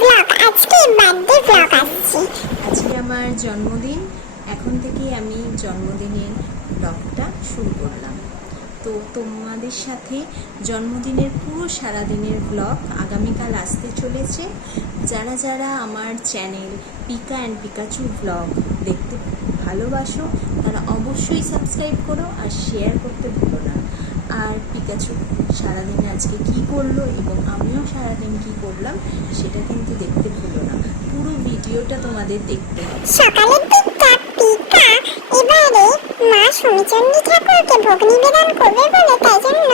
Blog, আজকে birthday blog আসছে। আজকে আমার জন্মদিন। এখন থেকেই আমি জন্মদিনের ব্লগটা শুরু করলাম। তো তোমাদের সাথে জন্মদিনের পুরো সারাদিনের ব্লগ আগামীকাল আসতে চলেছে। যারা যারা আমার channel Pika and Pikachu blog দেখতে ভালোবাসো তারা অবশ্যই সাবস্ক্রাইব করো আর শেয়ার করতে ভুলো না। আর পিকাচু সারাদিনে আজকে কি করলো এবং আমিও সারাদিন কি করলাম সেটা কিন্তু দেখতে ভুলো না। পুরো ভিডিওটা তোমাদের দেখতে হবে। সকালের দিকটা পিকা এবারে মা সুমিচন্ডী ঠাকুরকে ভোগ নিবেদন করবে বলে তাই জন্য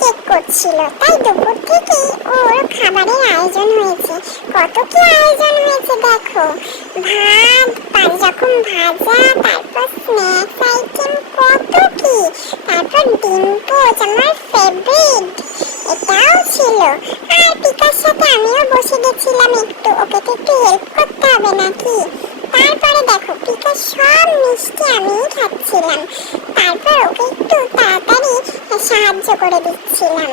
কেক করছিল। তাই দুপুর থেকে ওর খাবারের আয়োজন হয়েছে। কত কি আয়োজন হয়েছে দেখো, ভাত, 5 রকম ভাজা, তারপর স্ন্যাক্স আইটেম, কত কি, তারপর ডিম পোচ আমার ফেভারিট, এটাও ছিল। আর পিকার সাথে আমিও বসে গেছিলাম একটু, ওকে তো একটু হেল্প করতে হবে নাকি। তারপরে দেখো পিকা সব মিষ্টি আমিই খাচ্ছিলাম, তারপর ওকে একটু তাড়াতাড়ি সাহায্য করে দিচ্ছিলাম।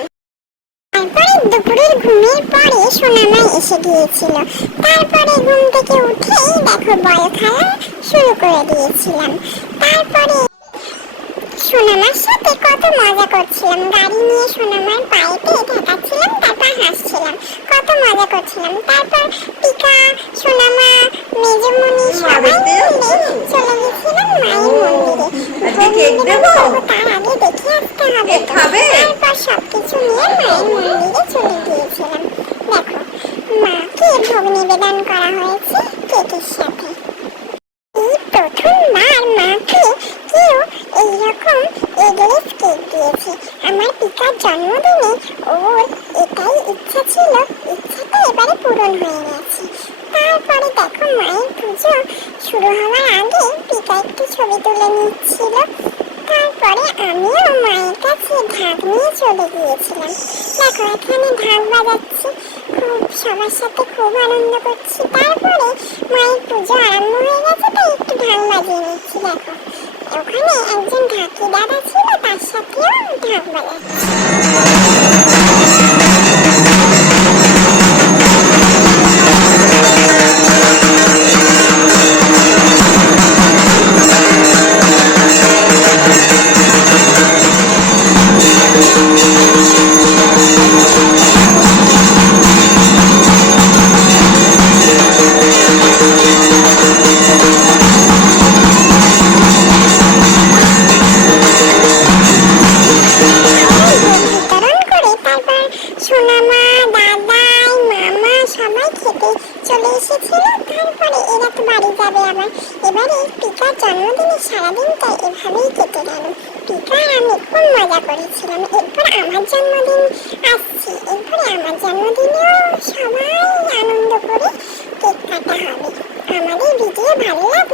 তারপরে দুপুরের ঘুমের পরে সোনামা এসে গিয়েছিল। তারপরে ঘুম থেকে উঠেই দেখো বল খেলা শুরু করে দিয়েছিলাম। তারপরে সোনামার সাথে কত মজা করছিলাম, গাড়ি নিয়ে সোনামার পায়েতে ঠেকাচ্ছিলাম, তারপর হাসছিলাম, কত মজা করছিলাম। তারপর পিকা, সোনামা, মেজমণি সবাই মিলে চলে গেছিলাম মায়ের মন্দিরে। তার আগে দেখে আসতে হবে, তারপর সবকিছু নিয়ে মায়ের মন্দিরে চলে গিয়েছিলাম। দেখো মাকে ভোগ নিবেদন করা হয়েছে কেকের সাথে। এই প্রথমবার মাকে কেউ এইরকম এগলেস কেক দিয়েছে। আমার পিকার জন্মদিনে ওর এটাই ইচ্ছা ছিল, ইচ্ছাটা এবারে পূরণ হয়ে গেছে। তারপরে দেখো মায়ের পুজো শুরু হওয়ার আগে পিকা একটু ছবি তুলে নিচ্ছিল। তারপরে আমিও মায়ের কাছে ঢাক নিয়ে চলে গিয়েছিলাম। দেখো এখানে ঢাক বাজাচ্ছি, খুব সবার সাথে খুব আনন্দ করছি। তারপরে মায়ের পুজো আরম্ভ হয়ে গেছে, তাই একটু ঢাক বাজিয়ে নিচ্ছি। দেখো ওখানে একজন ঢাকি দাদা ছিল, তার সাথেও ঢাক বাজাচ্ছি। সোনামা, দাদাই, মামা সবাই খেতে চলে এসেছিল। তারপরে এরা তো বাড়ি যাবে আবার। এবারে পিকার জন্মদিনে সারাদিনটা এভাবেই কেটে গেল। পিকা আর আমি খুব মজা করেছিলাম। এরপর আমার জন্মদিন আসছে, এরপরে আমার জন্মদিনেও সবাই আনন্দ করে কেক কাটা হবে। আমাদের ভিডিও ভালো লাগলে